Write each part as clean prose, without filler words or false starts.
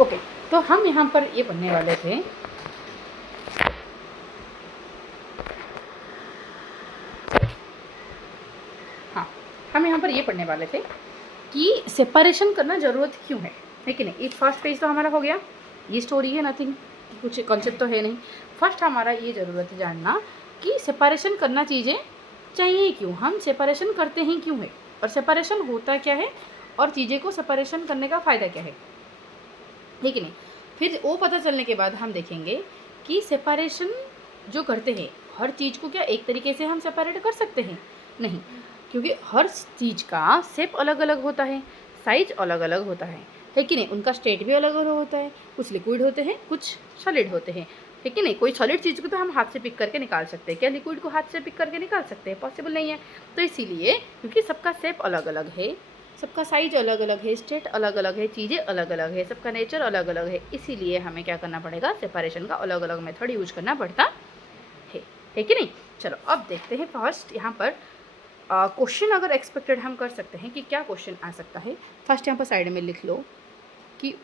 Okay, तो हम यहाँ पर ये पढ़ने वाले थे हाँ, हम यहाँ पर ये पढ़ने वाले थे कि सेपरेशन करना ज़रूरत क्यों है कि नहीं। ये फर्स्ट पेज तो हमारा हो गया, ये स्टोरी है, नथिंग, कुछ कॉन्सेप्ट तो है नहीं। फर्स्ट हमारा ये ज़रूरत है जानना कि सेपरेशन करना चीज़ें चाहिए क्यों, हम सेपरेशन करते हैं क्यों है, और सेपरेशन होता क्या है, और चीज़ें को सेपरेशन करने का फ़ायदा क्या है कि नहीं। फिर वो पता चलने के बाद हम देखेंगे कि सेपरेशन जो करते हैं, हर चीज़ को क्या एक तरीके से हम सेपरेट कर सकते हैं? नहीं, क्योंकि हर चीज़ का शेप अलग अलग होता है, साइज अलग अलग होता है कि नहीं, उनका स्टेट भी अलग अलग होता है, कुछ लिक्विड होते हैं, कुछ सॉलिड होते हैं, है कि नहीं। कोई सॉलिड चीज़ को तो हम हाथ से पिक करके निकाल सकते हैं, क्या लिक्विड को हाथ से पिक करके निकाल सकते हैं? पॉसिबल नहीं है। तो इसीलिए क्योंकि सबका शेप अलग अलग है, सबका साइज अलग अलग है, स्टेट अलग अलग है, चीज़ें अलग अलग है, सबका नेचर अलग अलग है, इसीलिए हमें क्या करना पड़ेगा, सेपरेशन का अलग अलग मेथड यूज करना पड़ता है कि नहीं। चलो अब देखते हैं फर्स्ट यहाँ पर क्वेश्चन अगर एक्सपेक्टेड हम कर सकते हैं कि क्या क्वेश्चन आ सकता है। फर्स्ट यहाँ पर साइड में लिख लो कि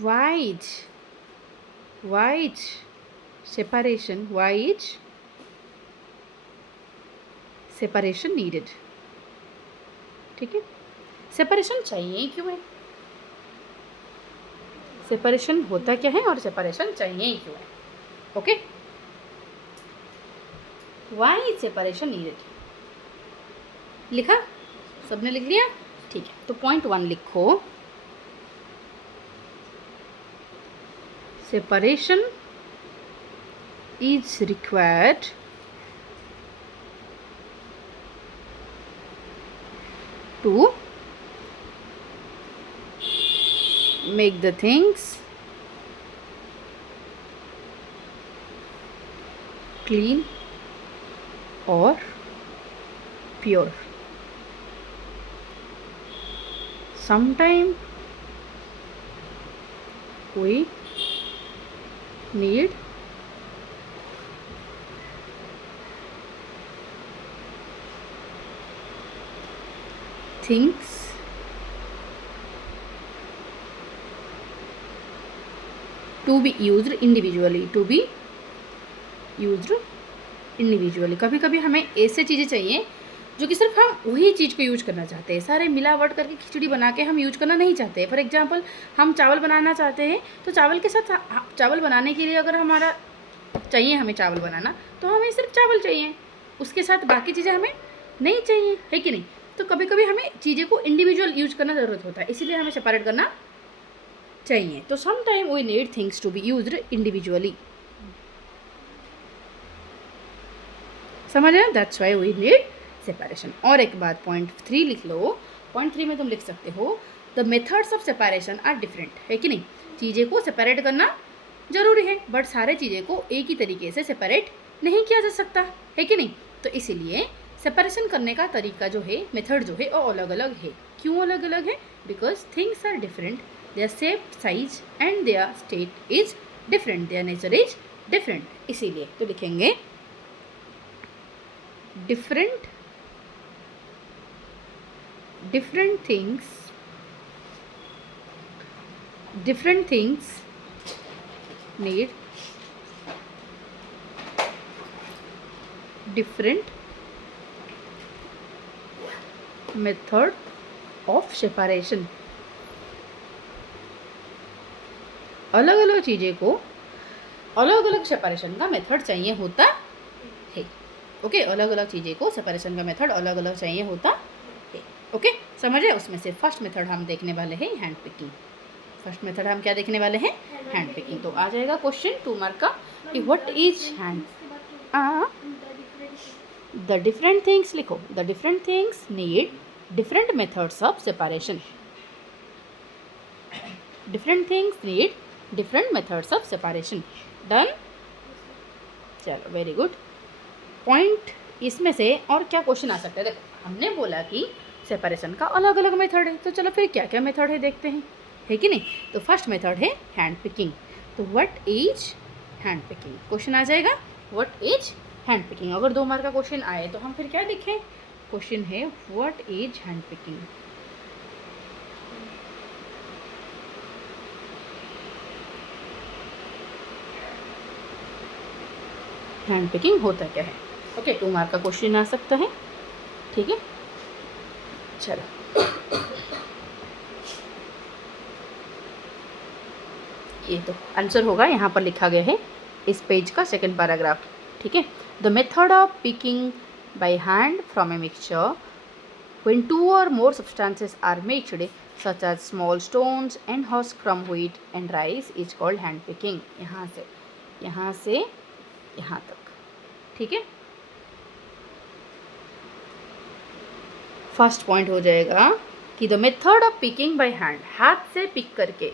wise separation, wise separation needed. ठीक है, सेपरेशन चाहिए क्यों है, सेपरेशन होता क्या है और सेपरेशन चाहिए क्यों है। Okay, why is separation needed, लिखा, सबने लिख लिया? ठीक है, तो पॉइंट 1 लिखो, separation is required to make the things clean or pure. Sometimes we need things to be used individually, कभी कभी हमें ऐसे चीज़ें चाहिए जो कि सिर्फ हम वही चीज़ को यूज करना चाहते हैं, सारे मिलावट करके खिचड़ी बना के हम यूज करना नहीं चाहते। फॉर एग्जांपल हम चावल बनाना चाहते हैं, तो चावल के साथ चावल बनाने के लिए अगर हमारा चाहिए, हमें चावल बनाना, तो हमें सिर्फ चावल चाहिए, उसके साथ बाकी चीज़ें हमें नहीं चाहिए, है कि नहीं। तो कभी कभी हमें चीज़ें को इंडिविजुअल यूज करना ज़रूरत होता है, इसीलिए हमें सेपरेट करना चाहिए। तो some time we need things to be used individually, समझ रहे हो, that's why we need separation. और एक बात पॉइंट 3 लिख लो, पॉइंट 3 में तुम लिख सकते हो the methods of separation are different, है कि नहीं। चीज़ें को सेपरेट करना जरूरी है, बट सारे चीज़ें को एक ही तरीके से सेपरेट नहीं किया जा सकता, है कि नहीं। तो इसीलिए सेपरेशन करने का तरीका जो है, मेथड जो है, वो अलग अलग है। क्यों अलग अलग है? Because things are different, their shape, size and their state is different, their nature is different, इसीलिए। तो लिखेंगे different things need different method of separation, अलग अलग चीज़ें को अलग अलग सेपरेशन का मेथड चाहिए होता है। ओके, अलग अलग चीज़ें को सेपरेशन का मेथड अलग अलग चाहिए होता है। ओके, समझे। उसमें से फर्स्ट मेथड हम देखने वाले हैं हैंड पिकिंग। फर्स्ट मेथड हम क्या देखने वाले हैं? Hand picking. तो आ जाएगा क्वेश्चन 2 मार्क का कि what is hand, the different things लिखो, the different things need different methods of separation, different things need different methods of separation. Done, चलो वेरी गुड। पॉइंट इसमें से और क्या क्वेश्चन आ सकता है? देखो, हमने बोला कि सेपरेशन का अलग अलग मेथड है, तो चलो फिर क्या क्या मेथड है देखते हैं, है कि नहीं। तो फर्स्ट मेथड है हैंड पिकिंग। तो what is hand picking, question आ जाएगा व्हाट इज हैंड पिकिंग। अगर 2 मार्क का क्वेश्चन आए तो हम फिर क्या लिखें? क्वेश्चन है what is hand picking. Hand picking होता क्या है। ओके, 2 मार्क का क्वेश्चन आ सकता है, ठीक है। चलो, ये तो आंसर होगा, यहाँ पर लिखा गया है इस पेज का सेकंड पैराग्राफ, ठीक है। The method of picking by hand from a mixture when 2 or more substances are mixed such as small stones and husk from wheat and rice is called hand picking। यहाँ से यहाँ तक, ठीक है। First point हो जाएगा कि the method of picking by hand, हाथ से पिक करके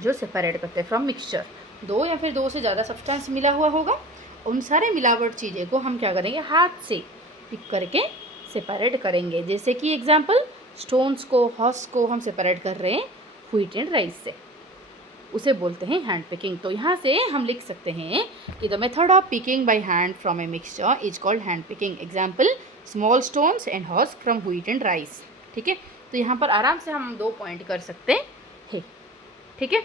जो सेपरेट करते हैं फ्रॉम मिक्सचर, 2 या फिर 2 से ज़्यादा सब्सटेंस मिला हुआ होगा, उन सारे मिलावट चीज़ें को हम क्या करेंगे, हाथ से पिक करके सेपरेट करेंगे। जैसे कि एग्जांपल, स्टोन्स को, हॉर्स को हम सेपरेट कर रहे हैं व्हीट एंड राइस से, उसे बोलते हैं हैंड पिकिंग। तो यहाँ से हम लिख सकते हैं कि the method of picking by hand from a mixture is called hand picking. Example, small stones and horse from wheat and rice, ठीक है। तो यहाँ पर आराम से हम 2 पॉइंट कर सकते हैं, ठीक है।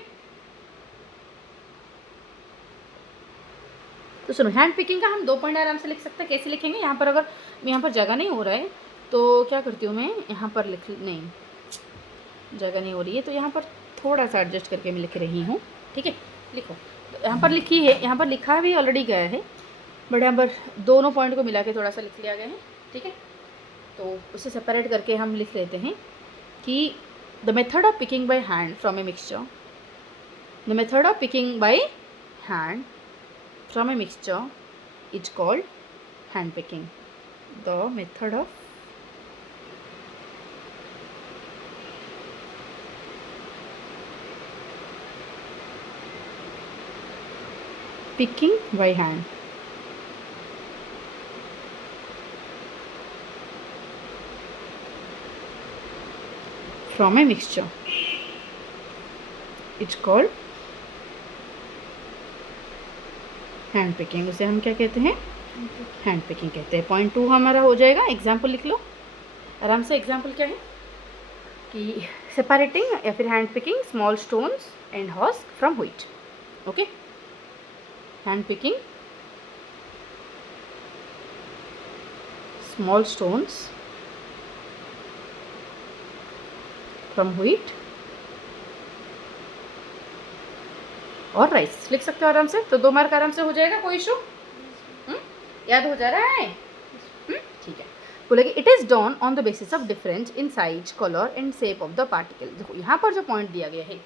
तो सुनो, हैंड पिकिंग का हम 2 पॉइंट आराम से लिख सकते हैं। कैसे लिखेंगे, यहाँ पर अगर यहाँ पर जगह नहीं हो रहा है तो क्या करती हूँ मैं, यहाँ पर जगह नहीं हो रही है तो यहाँ पर थोड़ा सा एडजस्ट करके मैं लिख रही हूँ, ठीक है। लिखो, तो यहाँ पर लिखी है, यहाँ पर लिखा भी ऑलरेडी गया है, बट यहाँ पर दोनों पॉइंट को मिला के थोड़ा सा लिख लिया गया है, ठीक है। तो उसे सेपरेट करके हम लिख लेते हैं कि the method of picking by hand from a mixture, the method of picking by hand from a mixture is called hand picking। The method of picking by hand from a mixture it's called hand picking. उसे हम क्या कहते हैं, hand picking कहते हैं। Point 2 हमारा हो जाएगा। एग्जाम्पल लिख लो आराम से। एग्जाम्पल क्या है कि सेपरेटिंग या फिर hand picking small stones and horse from wheat. Okay, hand picking small stones from wheat और राइस, लिख सकते हो आराम से। तो 2 मार्क आराम से हो जाएगा, कोई इशू, याद हो जा रहा है, ठीक है। बोलेगी it is done on the basis of difference in size, colour and shape of the particle. देखो यहाँ पर जो पॉइंट दिया गया है,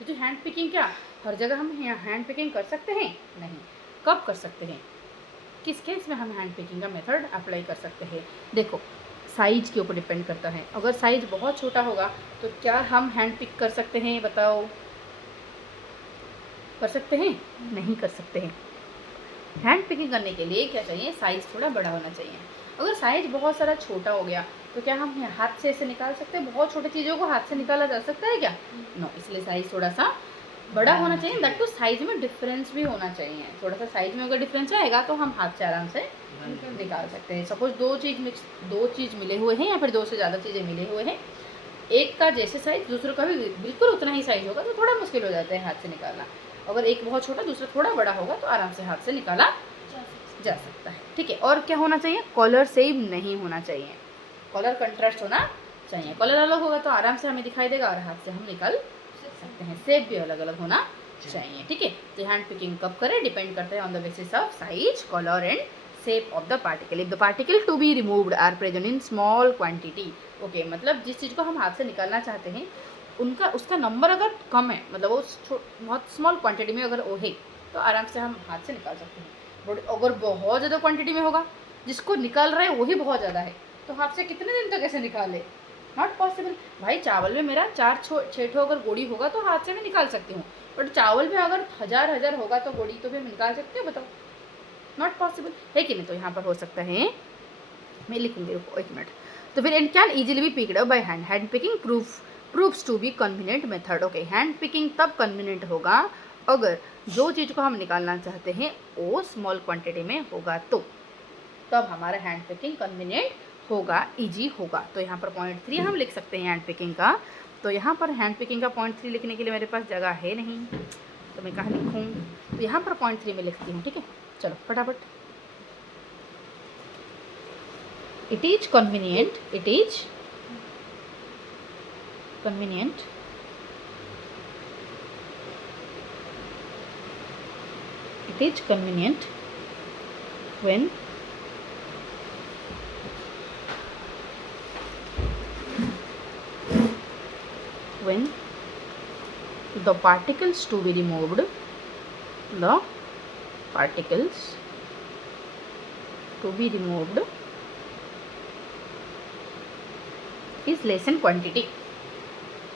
तो हैंड पिकिंग क्या हर जगह हम हैंड पिकिंग कर सकते हैं? नहीं। कब कर सकते हैं, किस केस में हम हैंड पिकिंग का मेथड अप्लाई कर सकते हैं? देखो, साइज के ऊपर डिपेंड करता है। अगर साइज बहुत छोटा होगा तो क्या हम हैंड पिक कर सकते हैं? बताओ, कर सकते हैं? नहीं कर सकते हैं। हैंड पिकिंग करने के लिए क्या चाहिए, साइज़ थोड़ा बड़ा होना चाहिए। अगर साइज़ बहुत सारा छोटा हो गया तो क्या हम हाथ से ऐसे निकाल सकते हैं? बहुत छोटी चीज़ों को हाथ से निकाला जा सकता है क्या? नो। इसलिए साइज़ थोड़ा सा बड़ा होना चाहिए। दैट टू साइज़ में डिफरेंस भी होना चाहिए। थोड़ा सा साइज़ में अगर डिफरेंस आएगा तो हम हाथ से आराम से निकाल सकते हैं। सपोज दो चीज़ मिले हुए हैं या फिर 2 से ज़्यादा चीज़ें मिले हुए हैं, एक का जैसे साइज़ दूसरे का भी बिल्कुल उतना ही साइज़ होगा तो थोड़ा मुश्किल हो जाता है हाथ से निकालना। अगर एक बहुत छोटा दूसरा थोड़ा बड़ा होगा तो आराम से हाथ से निकाला जा सकता है, ठीक है। और क्या होना चाहिए, कलर सेम नहीं होना चाहिए, कलर कंट्रास्ट होना चाहिए। कलर अलग होगा तो आराम से हमें दिखाई देगा और हाथ से हम निकाल सकते हैं। शेप भी अलग अलग होना चाहिए, ठीक है। तो हैंड पिकिंग कब करें, डिपेंड करता है on the basis of size, colour and shape of the particle. If the particle to be removed are present in small quantity, okay, मतलब जिस चीज़ को हम हाथ से निकालना चाहते हैं उसका नंबर अगर कम है, मतलब वो बहुत स्मॉल क्वांटिटी में अगर वो है तो आराम से हम हाथ से निकाल सकते हैं। बट अगर बहुत ज़्यादा क्वांटिटी में होगा, जिसको निकाल रहे हैं वही बहुत ज़्यादा है, तो हाथ से कितने दिन तक ऐसे निकाले? Not possible. भाई चावल में मेरा 4-6 अगर गोड़ी होगा तो हाथ से मैं निकाल सकती हूँ, बट चावल में अगर हज़ार होगा तो गोड़ी तो फिर निकाल सकते हो? बताओ, नॉट पॉसिबल है कि नहीं। तो यहाँ पर हो सकता है, मैं लिखूँगी, रुको 1 मिनट। तो फिर and can easily be picked up by hand. Hand picking proves to be convenient method. Okay, hand picking तब कन्वीनियंट होगा अगर जो चीज़ को हम निकालना चाहते हैं वो स्मॉल क्वांटिटी में होगा, तो तब हमारा हैंड पिकिंग कन्वीनियंट होगा, इजी होगा। तो यहाँ पर पॉइंट 3 हम लिख सकते हैं हैंड पिकिंग का। तो यहाँ पर हैंड पिकिंग का पॉइंट 3 लिखने के लिए मेरे पास जगह है नहीं, तो मैं कहाँ लिखूँ? तो यहाँ पर पॉइंट 3 में लिखती हूँ, ठीक है। चलो फटाफट It is convenient. It is convenient it is convenient when the particles to be removed is less in quantity.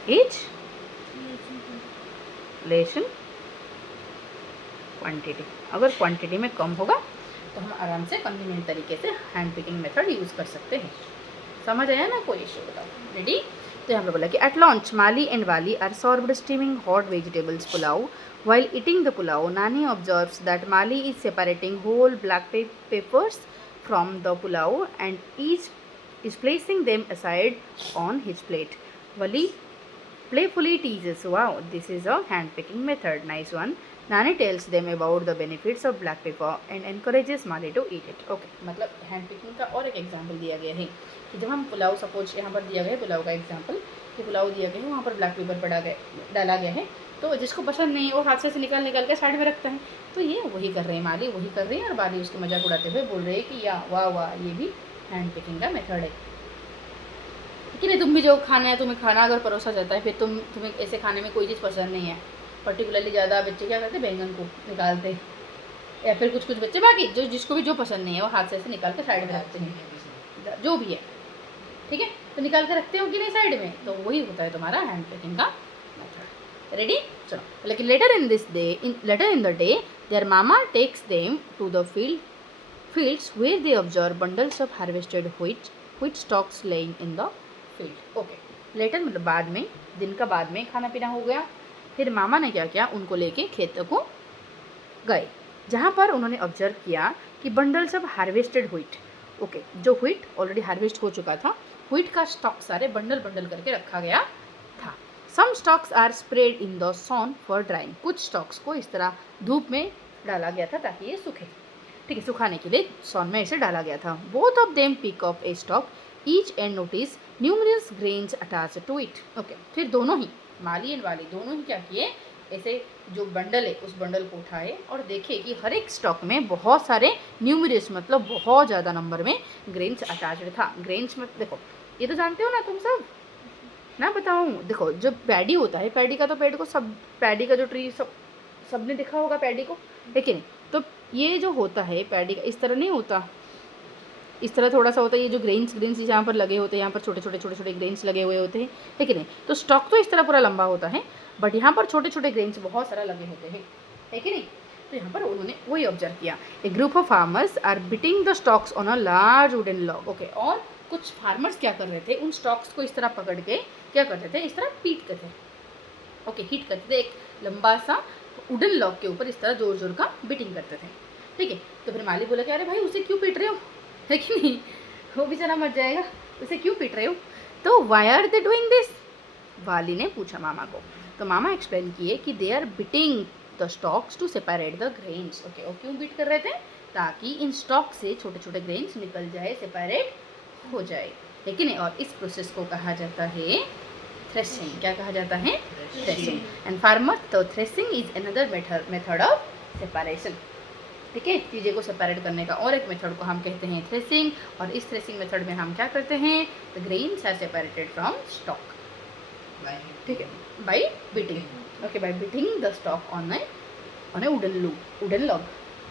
Is less in quantity. अगर क्वांटिटी में कम होगा तो हम आराम से कन्वीनियंट तरीके से हैंड पिकिंग मेथड यूज़ कर सकते हैं. समझ आया ना? कोई इशू बताओ. रेडी? तो यहाँ पे बोला कि at lunch Mali and Wali are served steaming hot vegetables pulao. While eating the pulao, Nani observes that Mali is separating whole black peppers from the pulao and is placing them aside on his plate. Wali playfully teases, "Wow, this is a hand-picking method. Nice one." Nani tells them about the benefits of black pepper and encourages Mali to eat it. Okay, मतलब hand picking का और एक example दिया गया है कि जब हम पुलाव, सपोज यहाँ पर दिया गया है पुलाव का एग्जाम्पल कि पुलाव दिया गया है, वहाँ पर ब्लैक पेपर डाला गया है, तो जिसको पसंद नहीं वो हाथ से निकाल के साइड में रखता है. तो ये वही कर रहे हैं, माली वही कर रही है और बाली उसको मजाक उड़ाते हुए बोल रहे हैं कि या वाह वाह, ये भी हैंड पिकिंग का मेथड है. कि नहीं, तुम भी जो खाना है तुम्हें खाना अगर परोसा जाता है, फिर तुम्हें ऐसे खाने में कोई चीज़ पसंद नहीं है, पर्टिकुलरली ज़्यादा बच्चे क्या करते हैं, बैंगन को निकालते हैं, या फिर कुछ बच्चे बाकी जिसको भी जो पसंद नहीं है वो हाथ से ऐसे निकाल के साइड में रखते हैं, जो भी है. ठीक है, तो निकाल के रखते हो कि नहीं साइड में, तो वही होता है तुम्हारा हैंड पिकिंग का मेथड. रेडी? चलो. लेकिन later in the day their mama takes them to the fields where they observe bundles of harvested wheat stalks laying in the field. Okay, later मतलब बाद में, दिन का बाद में खाना पीना हो गया. फिर मामा ने क्या किया, उनको लेके खेतों को गए जहाँ पर उन्होंने ऑब्जर्व किया कि bundles of harvested wheat. Okay, जो व्हीट ऑलरेडी हार्वेस्ट हो चुका था, व्हीट का स्टॉक सारे बंडल करके रखा गया था. Some stalks are spread in the sun for drying. कुछ स्टॉक्स को इस तरह धूप में डाला गया था ताकि ये सूखे. ठीक है, सुखाने के लिए सन में इसे डाला गया था. Both of them pick up a stalk each and notice numerous grains attached to it. Okay, फिर दोनों ही माली एंड वाली दोनों ही क्या किए, ऐसे जो बंडल है उस बंडल को उठाए और देखे कि हर एक स्टॉक में बहुत सारे न्यूमरस मतलब बहुत ज़्यादा नंबर में ग्रेन्स अटैच्ड था. ग्रेन्स में देखो, ये तो जानते हो ना तुम सब ना, बताऊँ. देखो, जो पैडी होता है, पैडी का तो पेड़ को सब, पैडी का जो ट्री सबने देखा होगा पैडी को, लेकिन तो ये जो होता है पैडी का इस तरह नहीं होता, इस तरह थोड़ा सा होता है. ये जो ग्रेन्स जहाँ पर लगे होते हैं, यहाँ पर छोटे छोटे ग्रेन्स लगे हुए होते हैं, ठीक है नहीं. तो स्टॉक तो इस तरह पूरा लंबा होता है, बट यहाँ पर छोटे छोटे ग्रेन्स बहुत सारा लगे होते हैं, है कि नहीं. तो यहाँ पर उन्होंने वही ऑब्जर्व किया. A group of farmers are beating the stalks on a large wooden log. Okay, और कुछ फार्मर्स क्या कर रहे थे, उन स्टॉक्स को इस तरह पकड़ के क्या करते थे, इस तरह पीटते थे. ओके, हिट करते थे, एक लंबा सा वुडन लॉग के ऊपर इस तरह जोर जोर का बीटिंग करते थे. ठीक है, तो फिर माली बोला कि अरे भाई उसे क्यों पीट रहे हो, है कि नहीं, वो बेचारा मर जाएगा, उसे क्यों पीट रहे हो. तो why are they doing this, Wali ने पूछा मामा को. तो मामा एक्सप्लेन किए कि they are beating the stalks to separate the grains. Okay, और क्यों बीट कर रहे थे, ताकि इन स्टॉक से छोटे छोटे ग्रेन्स निकल जाए, सेपरेट हो जाए, है कि नहीं. और इस प्रोसेस को कहा जाता है थ्रेसिंग. क्या कहा जाता है, थ्रेसिंग. एंड फार्मर, तो threshing is another method of separation. ठीक है, चीज़ें को सेपरेट करने का और एक मेथड को हम कहते हैं थ्रेसिंग. और इस थ्रेसिंग मेथड में हम क्या करते हैं, the grains are separated from stalk. ठीक है, by beating. Okay, by beating the stalk on a wooden log.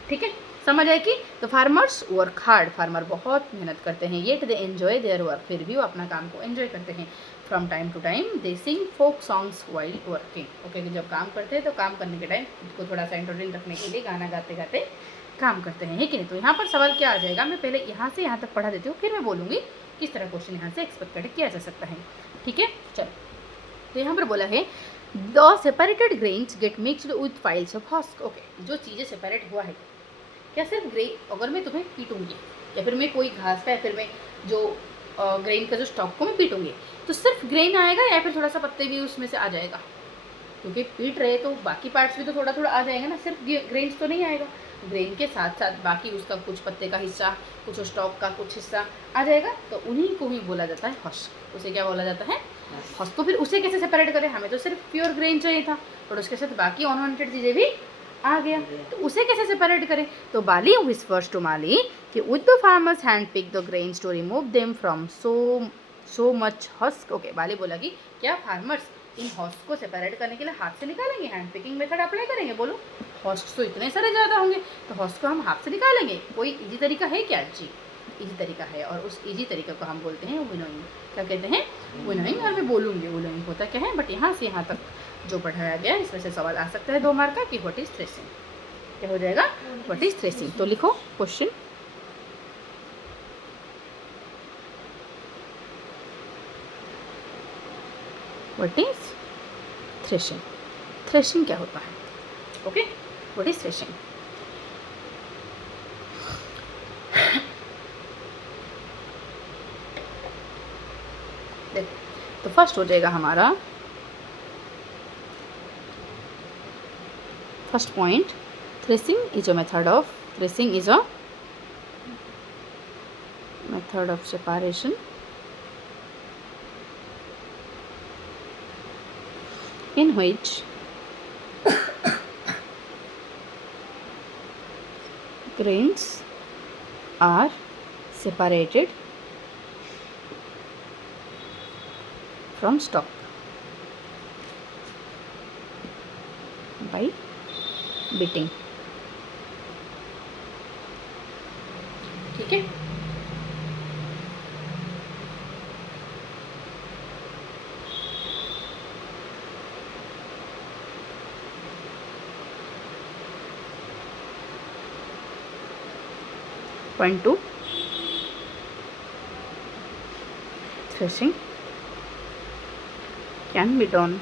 ठीक है, समझ आए कि. तो फार्मर्स वर्क हार्ड, फार्मर बहुत मेहनत करते हैं. Yet they enjoy their work, फिर भी वो अपना काम को एंजॉय करते हैं. From time to time they sing folk songs while working. Okay, जब काम करते हैं तो काम करने के टाइम खुद को थोड़ा सा एंटरटेन रखने के लिए गाना गाते गाते काम करते हैं, है कि नहीं. तो यहाँ पर सवाल क्या आ जाएगा, मैं पहले यहाँ से यहाँ तक पढ़ा देती हूँ, फिर मैं बोलूँगी किस तरह क्वेश्चन यहाँ से एक्सपेक्ट किया जा सकता है. ठीक है, चलो. तो यहाँ पर बोला है the separated grains get mixed with files of husk. Okay, जो चीज़ें सेपरेट हुआ है, क्या सिर्फ अगर मैं तुम्हें पीटूँगी या फिर मैं कोई घास का या फिर मैं जो ग्रेन का जो स्टॉक को मैं पीटूँगी, तो सिर्फ ग्रेन आएगा या फिर थोड़ा सा पत्ते भी उसमें से आ जाएगा, क्योंकि पीट रहे तो बाकी पार्ट्स भी तो थोड़ा थोड़ा आ जाएगा ना, सिर्फ ग्रेन्स तो नहीं आएगा, ग्रेन के साथ साथ बाकी उसका कुछ पत्ते का हिस्सा, कुछ स्टॉक का कुछ हिस्सा आ जाएगा, तो उन्हीं को ही बोला जाता है हस्क। उसे क्या बोला जाता है? हस्क। तो फिर उसे कैसे सेपरेट करें? हमें तो सिर्फ प्योर ग्रेन चाहिए था, और उसके साथ बाकी अनवांटेड चीज़ें भी आ गया, तो उसे कैसे सेपरेट करें? तो बाली whispers to माली कि with the farmers hand pick the grains to remove them from so much husk। Okay, Bali बोला कि क्या फार्मर्स इन हस्क को सेपरेट करने के लिए हाथ से निकालेंगे, हैंड पिकिंग मेथड अप्लाई करेंगे? बोलो, हस्क तो इतने सारे ज़्यादा होंगे, तो हस्क को हम हाथ से निकालेंगे? कोई इजी तरीका है क्या? जी, इजी तरीका है, और उस इजी तरीके को हम बोलते हैं विनोइंग। क्या कहते हैं? विनोइंग। और मैं बोलूँगी विनोइंग होता क्या है, बट यहाँ से यहाँ तक जो पढ़ाया गया है इसमें से सवाल आ सकता है 2 मार्क का कि व्हाट इज थ्रेसिंग। क्या हो जाएगा? What is threshing. तो लिखो question, what is threshing. Threshing क्या होता है? Okay, what is threshing. देखो, तो फर्स्ट हो जाएगा हमारा first point, threshing is a method of separation in which grains are separated from stalk by beating। ठीक है, point 2, threshing can be done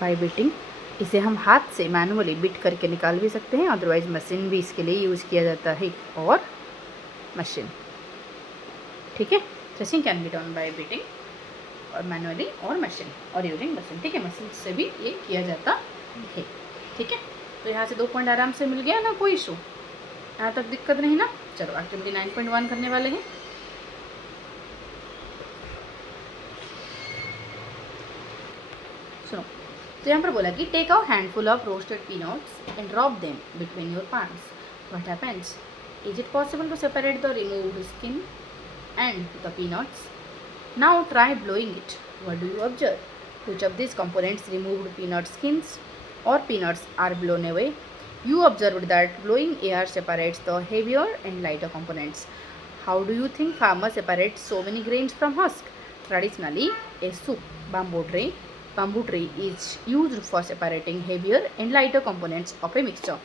by beating। इसे हम हाथ से मैनुअली बीट करके निकाल भी सकते हैं, अदरवाइज मशीन भी इसके लिए यूज़ किया जाता है, और मशीन। ठीक है, threshing can be done by beating और मैनुअली और मशीन और यूजिंग मशीन। ठीक है, मशीन से भी ये किया जाता है। ठीक है, तो यहाँ से 2 पॉइंट आराम से मिल गया ना, कोई इशू यहाँ तक दिक्कत नहीं ना। चलो एक्टिविटी 9.1 करने वाले हैं। सुनो, तो यहाँ पर बोला कि take a handful of roasted peanuts and drop them between your palms. What happens? Is it possible to separate the removed skin and the peanuts? Now try blowing it. What do you observe? Which of these components removed peanut skins or peanuts are blown away? You observed that blowing air separates the heavier and lighter components. How do you think farmers separate so many grains from husk? Traditionally, a soup bamboo tree is used for separating heavier and lighter components of a mixture.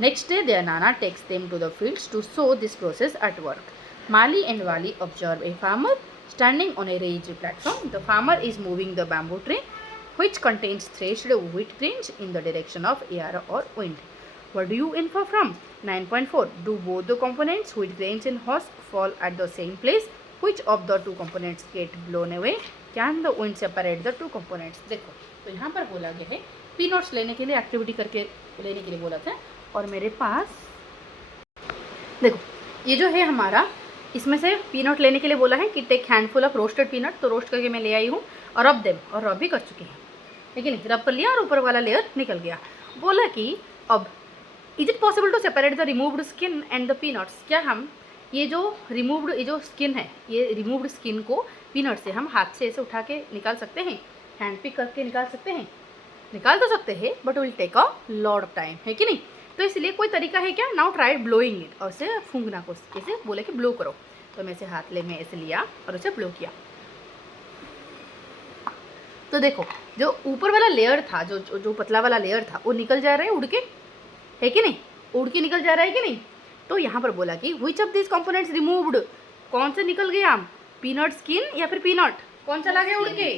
Next day, their Nana takes them to the fields to show this process at work. Mali and Wali observe a farmer standing on a raised platform. The farmer is moving the bamboo tray, which contains threshed wheat grains, in the direction of air or wind. What do you infer from 9.4? Do both the components, wheat grains and husk, fall at the same place? Which of the two components get blown away? Can the wind separate the two components? देखो, तो यहाँ पर बोला गया है peanuts लेने के लिए, एक्टिविटी करके लेने के लिए बोला था, और मेरे पास देखो ये जो है हमारा, इसमें से पीनट लेने के लिए बोला है कि take handful of roasted peanut, तो रोस्ट करके मैं ले आई हूँ, और रब देम, और रब भी कर चुकी हैं, लेकिन रब कर लिया और ऊपर वाला लेयर निकल गया। बोला कि अब is it possible to separate the removed skin and the peanuts? क्या हम ये जो रिमूव्ड, ये जो स्किन है, ये रिमूव्ड स्किन को पीनट से हम हाथ से ऐसे उठा के निकाल सकते हैं, हैंड पिक करके निकाल सकते हैं? निकाल तो सकते हैं, but will take a lot of time, है कि नहीं? तो इसलिए कोई तरीका है क्या? नाउ ट्राई ब्लोइंग इट, और उसे फूंकना को, ऐसे बोले कि ब्लो करो, तो मैं इसे हाथ ले में ऐसे लिया और उसे ब्लो किया। तो देखो जो ऊपर वाला लेयर था, जो पतला वाला लेयर था, वो निकल जा रहा है उड़ के, है कि नहीं? उड़ के निकल जा रहा है कि नहीं? तो यहाँ पर बोला कि which of this components removed, कौन से निकल गया? पीनट स्किन या फिर पीनट, कौन चला गया उड़ के?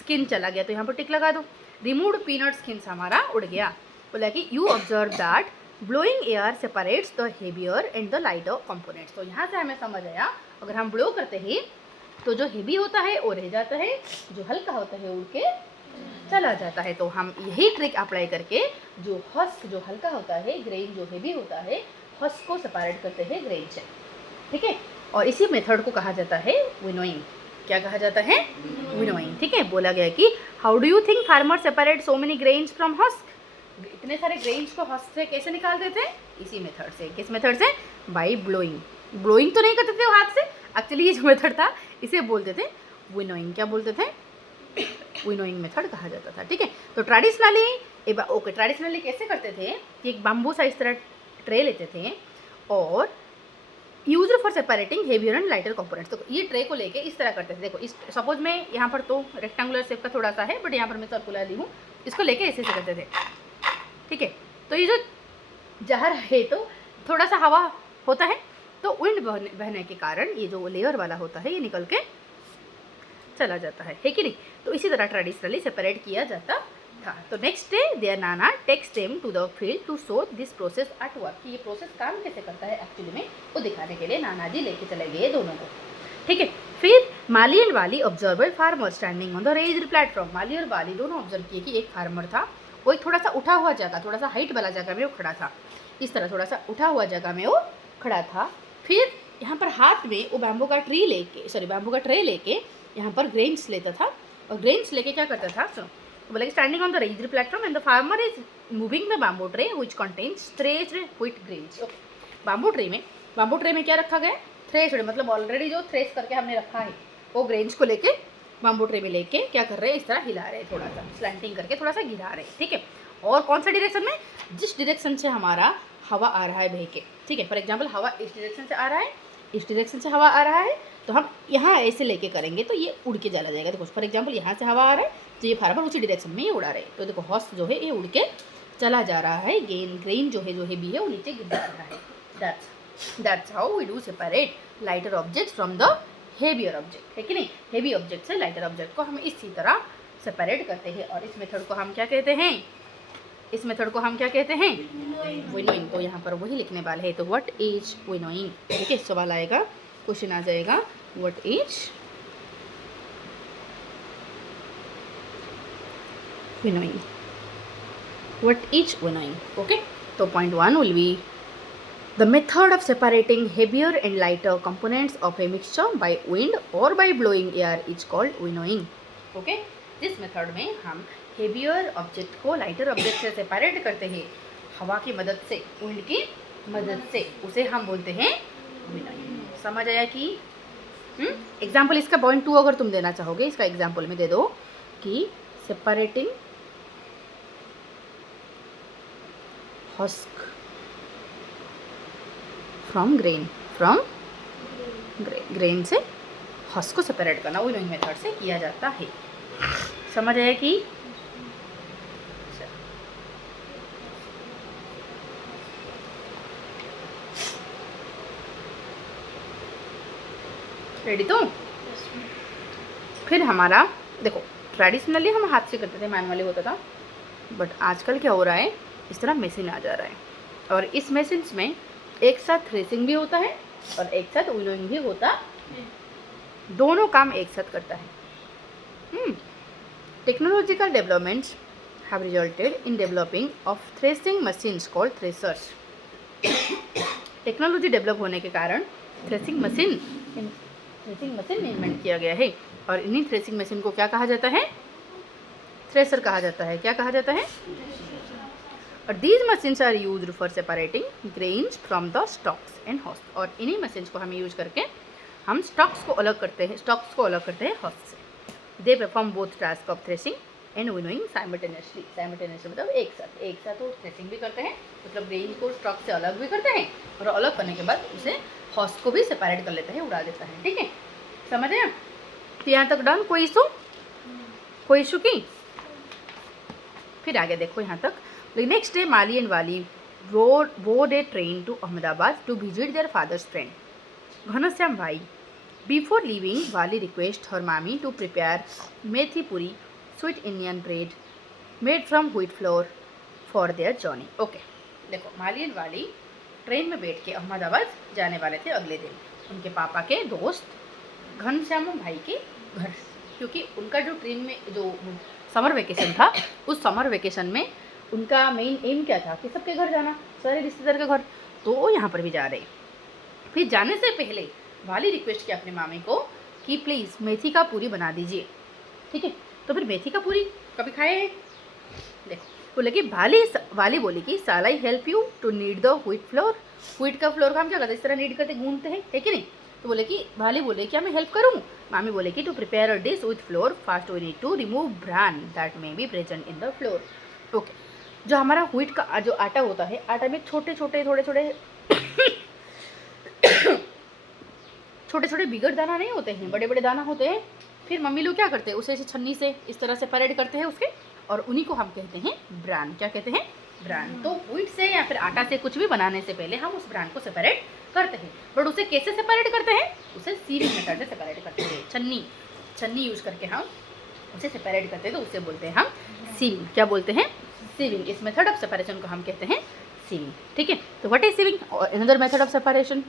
स्किन चला गया, तो यहाँ पर टिक लगा दो। रिमूव्ड पीनट स्किन हमारा उड़ गया। बोला कि you observe that blowing air separates the heavier and the lighter components. तो यहाँ से हमें समझ आया, अगर हम ब्लो करते हैं तो जो हेवी होता है वो रह जाता है, जो हल्का होता है उड़ के चला जाता है। तो हम यही ट्रिक अप्लाई करके जो हस्क जो हल्का होता है, ग्रेन जो हेवी होता है, हस्क को सेपरेट करते हैं ग्रेन से, ठीक है। और इसी मेथड को कहा जाता है विनोइंग। क्या कहा जाता है? विनोइंग, ठीक है। बोला गया कि how do you think farmer separate so many grains from husk? इतने सारे ग्रेन्स को हस्क से कैसे निकालते थे? इसी मेथड से। किस मेथड से? By blowing. ब्लोइंग तो नहीं करते थे वो हाथ से, एक्चुअली ये जो मेथड था इसे बोलते थे विनोइंग। क्या बोलते थे? विनोइंग मेथड कहा जाता था, ठीक है। तो ट्रेडिशनली कैसे करते थे कि एक बाम्बू सा इस तरह ट्रे लेते थे और used for separating heavier and lighter components. तो ये ट्रे को लेके इस तरह करते थे। देखो इस सपोज में यहाँ पर तो रेक्टेंगुलर शेप का थोड़ा सा है, बट यहाँ पर मैं सर्कुलर ली हूँ। इसको लेके ऐसे से करते थे, ठीक है। तो ये जो जहर है तो थोड़ा सा हवा होता है, तो विंड बहने के कारण ये जो लेयर वाला होता है ये निकल के चला जाता है कि नहीं। तो इसी तरह ट्रेडिशनली सेपरेट किया जाता था। तो next day their nana takes them to the field to show this process at work, कि ये प्रोसेस काम कैसे करता है एक्चुअली में वो दिखाने के लिए नाना जी लेके चले गए दोनों को, ठीक है। फिर Mali and Wali observer farmer standing on the raised platform. Mali और वाली दोनों ऑब्जर्व किए कि एक फार्मर था, वो एक थोड़ा सा उठा हुआ जगह, थोड़ा सा हाइट वाला जगह में वो खड़ा था। इस तरह थोड़ा सा उठा हुआ जगह में वो खड़ा था। फिर यहाँ पर हाथ में वो बैम्बू का ट्रे लेके यहाँ पर ग्रेन्स लेता था, और ग्रेन्स लेके क्या करता था? सुनो, तो बोला कि standing on the raised platform and the farmer is moving the bamboo tray which contains threshed wheat grains. Okay, bamboo tray में क्या रखा गया? थ्रेस्ड, मतलब ऑलरेडी जो थ्रेस करके हमने रखा है वो ग्रेन्स को लेके बैम्बू ट्रे में लेके क्या कर रहे हैं? इस तरह हिला रहे हैं, थोड़ा सा स्लैंटिंग करके थोड़ा सा गिरा रहे हैं, ठीक है। और कौन सा डायरेक्शन में? जिस डायरेक्शन से हमारा हवा आ रहा है बह के, ठीक है। फॉर एग्जाम्पल हवा इस डायरेक्शन से आ रहा है, इस डायरेक्शन से हवा आ रहा है, तो हम यहाँ ऐसे लेके करेंगे तो ये उड़ के चला जाएगा। देखो फॉर एग्जाम्पल यहाँ से हवा आ रहा है तो ये फार्मर उसी डायरेक्शन में ये उड़ा रहे हैं, तो देखो हॉर्स जो है ये उड़ के चला जा रहा है। ग्रेन जो हेवी है वो नीचे गिर जा रहा है। That's how we do separate lighter object from the heavier object, है कि नहीं। हेवी ऑब्जेक्ट से लाइटर ऑब्जेक्ट को हम इसी तरह सेपरेट करते हैं। और इस मेथड को हम क्या कहते हैं? विनोइंग। तो यहाँ पर वही लिखने वाले हैं। तो व्हाट इज विनोइंग, ठीक है। सवाल आएगा, क्वेश्चन आ जाएगा, व्हाट इज विनोइंग, ओके। तो point 1 will be the method of separating heavier and lighter components of a mixture by wind और by blowing air is called winnowing, okay. जिस method में हम हेवियर ऑब्जेक्ट को lighter object से separate करते हैं हवा की मदद से, विंड की मदद से, उसे हम बोलते हैं विनोइंग। समझ आया कि? एग्जाम्पल इसका पॉइंट 2 अगर तुम देना चाहोगे, इसका एग्जाम्पल में दे दो कि सेपरेटिंग हस्क फ्रॉम ग्रेन से हस्क को सेपरेट करना विनोइंग मेथड से किया जाता है। समझ आया कि? रेडी? तो फिर हमारा देखो, ट्रेडिशनली हम हाथ से करते थे, मैनुअली होता था, बट आजकल क्या हो रहा है, इस तरह मशीन आ जा रहा है। और इस मशीन में एक साथ थ्रेसिंग भी होता है और एक साथ विनोइंग भी होता है, दोनों काम एक साथ करता है। Technological developments have resulted in developing of threshing machines called threshers. Technology develop होने के कारण थ्रेसिंग मशीन इन्वेंट किया गया है। और इन्हीं थ्रेसिंग मशीन को क्या कहा जाता है? थ्रेसर कहा जाता है। क्या कहा जाता है? और these machines are used for separating grains from the stalks and husk. और इन्हीं मशीन्स को हम यूज करके हम स्टॉक्स को अलग करते हैं हस्क से। They perform both task of threshing and winnowing simultaneously. मतलब एक साथ वो थ्रेसिंग भी करते हैं, मतलब ग्रेन को स्टॉक से अलग भी करते हैं, और अलग करने के बाद उसे हस्क को भी सेपरेट कर लेते हैं, उड़ा देता है, ठीक है। समझ आया? तो यहाँ तक डन? कोई इशू की? फिर आगे देखो यहाँ तक। Next day Mali and Wali board a train to Ahmedabad to visit their father's friend Ghanshyam bhai. Before leaving Wali request her mami to prepare methi puri sweet Indian bread made from wheat flour for their journey, okay. देखो, Mali and वाली train में बैठ के अहमदाबाद जाने वाले थे अगले दिन। उनके पापा के दोस्त घनश्याम भाई के घर, क्योंकि उनका जो ट्रेन में जो समर वेकेशन था, उस समर वेकेशन में उनका मेन एम क्या था कि सबके घर जाना, सारे रिश्तेदार के घर, तो वो यहाँ पर भी जा रहे। फिर जाने से पहले वाली रिक्वेस्ट किया अपने मामी को कि प्लीज़ मेथी का पूरी बना दीजिए, ठीक है। तो फिर मेथी का पूरी कभी खाए हैं? देखो, बोले कि वाली बोली कि shall I help you to knead the wheat flour. Wheat का फ्लोर का हम क्या करते हैं, इस तरह नीड करते गूंथते हैं, है कि नहीं। तो बोले कि वाली बोले क्या मैं हेल्प करूँ। मामी बोले कि to prepare a dish with flour first we need to remove bran that may be present in the flour. Okay, जो हमारा व्हीट का जो आटा होता है, आटा में छोटे छोटे थोड़े थोड़े छोटे छोटे बिगड़ दाना नहीं होते हैं, बड़े बड़े दाना होते हैं। फिर मम्मी लोग क्या करते हैं, उसे छन्नी से इस तरह से परेड करते हैं उसके, और उन्हीं को हम कहते हैं ब्रान। क्या कहते हैं, ब्रान। तो व्हीट से या फिर आटा से कुछ भी बनाने से पहले हम उस ब्रान को सेपरेट करते हैं। बट उसे कैसे सेपरेट करते हैं, उसे सीविंग मेथड से सेपरेट करते हैं। छन्नी यूज करके हम उसे सेपरेट करते हैं, तो उसे बोलते हैं हम सीविंग। क्या बोलते हैं, सीविंग। इस मेथड ऑफ सेपरेशन को हम कहते हैं सीविंग, ठीक है। तो व्हाट इज सीविंग और अनदर मेथड ऑफ सेपरेशन।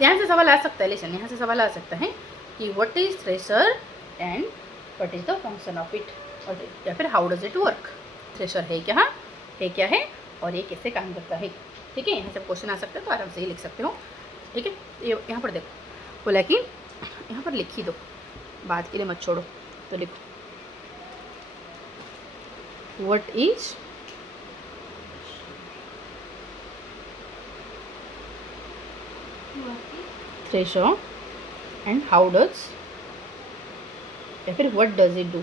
यहाँ से सवाल आ सकता है, लेकिन यहाँ से सवाल आ सकता है कि what is thresher and what is the function of it, और या फिर how does it work. Thresher है क्या है और ये कैसे काम करता है, ठीक है। यहाँ से क्वेश्चन आ सकता है, तो आराम से ही लिख सकते हो, ठीक है। ये यहाँ पर देखो बोला कि यहाँ पर लिख ही दो, बात के लिए मत छोड़ो। तो लिखो what is thresher and how does, या फिर what does it do,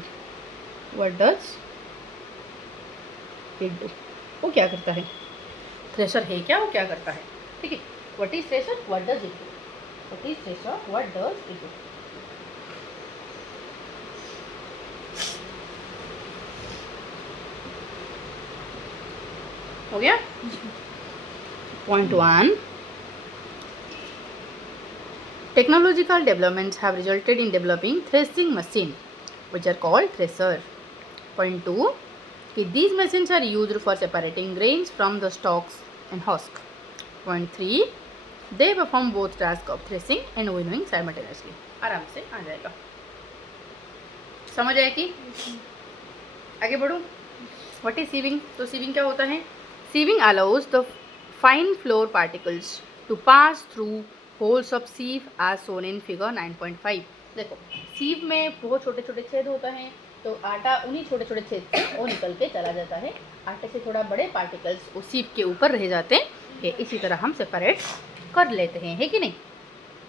what does it do, वो क्या करता है। थ्रेशर है क्या, वो क्या करता है, ठीक है। What is thresher, what does it do, what is thresher, what does it do. हो गया। Point 1, technological developments have resulted in developing threshing machine which are called thresher. Point 2, कि these machines are used for separating grains from the stalks and husk. Point 3, they perform both tasks of threshing and winnowing simultaneously. आराम से आ जाएगा, समझ आए कि आगे बढ़ूँ। What is sieving? तो sieving क्या होता है, sieving allows the fine flour particles to pass through holes of sieve आज सोन इन फिगर 9.5। देखो, सीव में बहुत छोटे छोटे छेद होता है, तो आटा उन्हीं छोटे छोटे छेद से वो निकल के चला जाता है। आटे से थोड़ा बड़े पार्टिकल्स उस सीव के ऊपर रह जाते हैं, इसी तरह हम सेपरेट कर लेते हैं, है कि नहीं।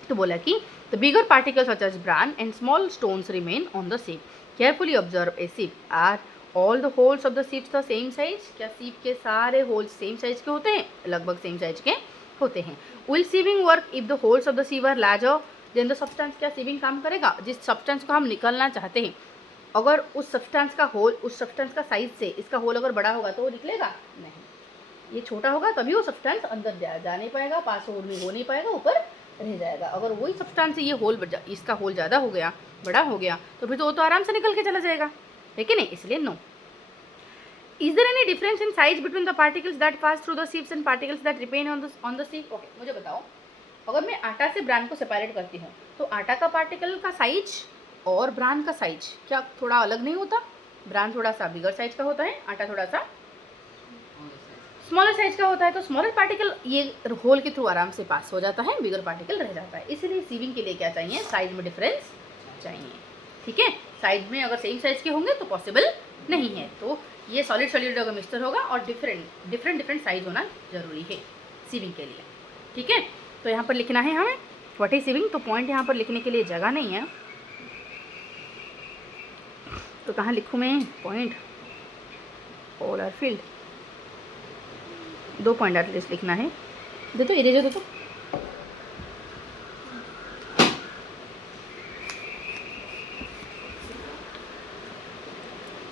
तो बोला कि the bigger particles such as bran and small stones remain on the sieve. Carefully observe a sieve, are all the holes of the sieve the same size. क्या सीव के सारे होल्स सेम साइज के होते हैं, लगभग same size के होते हैं। Will sieving work if the holes of the sieve are larger than the substance. क्या सीविंग काम करेगा, जिस सब्सटेंस को हम निकलना चाहते हैं, अगर उस सब्सटेंस का होल, उस सब्सटेंस का साइज से इसका होल अगर बड़ा होगा तो वो निकलेगा नहीं। ये छोटा होगा तभी वो सब्सटेंस अंदर जा नहीं पाएगा, पास हो नहीं पाएगा, ऊपर रह जाएगा। अगर वही सब्सटेंस से ये होल, इसका होल ज़्यादा हो गया, बड़ा हो गया, तो फिर तो वो तो आराम से निकल के चला जाएगा, है कि नहीं। इसलिए no. Is there any difference in size between the particles that pass through the sieves and particles that remain on the sieve? Okay, मुझे बताओ, अगर मैं आटा से ब्रान को सेपरेट करती हूँ, तो आटा का पार्टिकल का साइज और ब्रान का साइज क्या थोड़ा अलग नहीं होता। ब्रान थोड़ा सा बिगर साइज का होता है, आटा थोड़ा सा स्मॉलर साइज का होता है। तो स्मॉलर पार्टिकल ये होल के थ्रू आराम से पास हो जाता है, बिगर पार्टिकल रह जाता है। इसलिए सीविंग के लिए क्या चाहिए, साइज में डिफरेंस चाहिए, ठीक है। साइज में अगर सेम साइज के होंगे तो पॉसिबल नहीं है। तो ये सॉलिड सॉलिड अगर मिक्सचर होगा और डिफरेंट साइज होना जरूरी है सीविंग के लिए, ठीक है। तो यहाँ पर लिखना है हमें व्हाट इज सीविंग। तो पॉइंट यहाँ पर लिखने के लिए जगह नहीं है, तो कहाँ लिखूँ मैं point, all are field. 2 point at least लिखना है। दे तो इरेजर दे तो।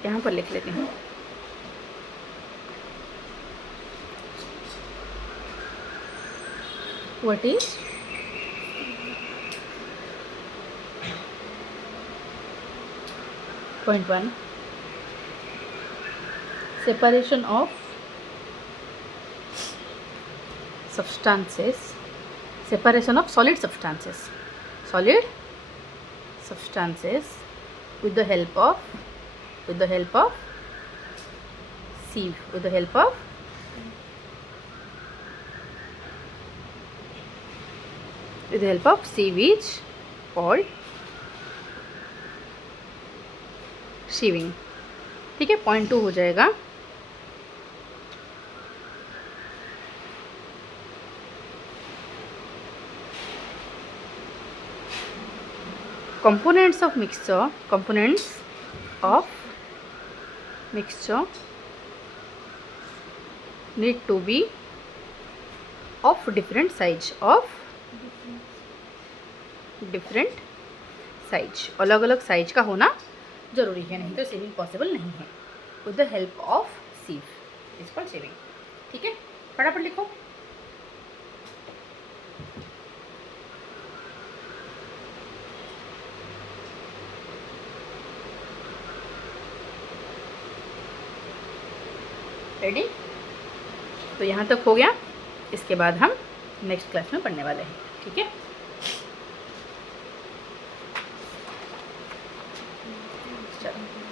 यहाँ पर लिख लेते हैं what is .1 separation of substances, separation of solid substances with the help of sieve, with the help of sievage called sieving। ठीक है, पॉइंट 2 हो जाएगा। components of mixture need to be of different size, अलग अलग size का होना जरूरी है, नहीं तो सेविंग पॉसिबल नहीं है। With the help of sieve is called sieving. ठीक है, फटाफट लिखो। रेडी? तो यहाँ तक हो गया। इसके बाद हम नेक्स्ट क्लास में पढ़ने वाले हैं। ठीक है, चलो।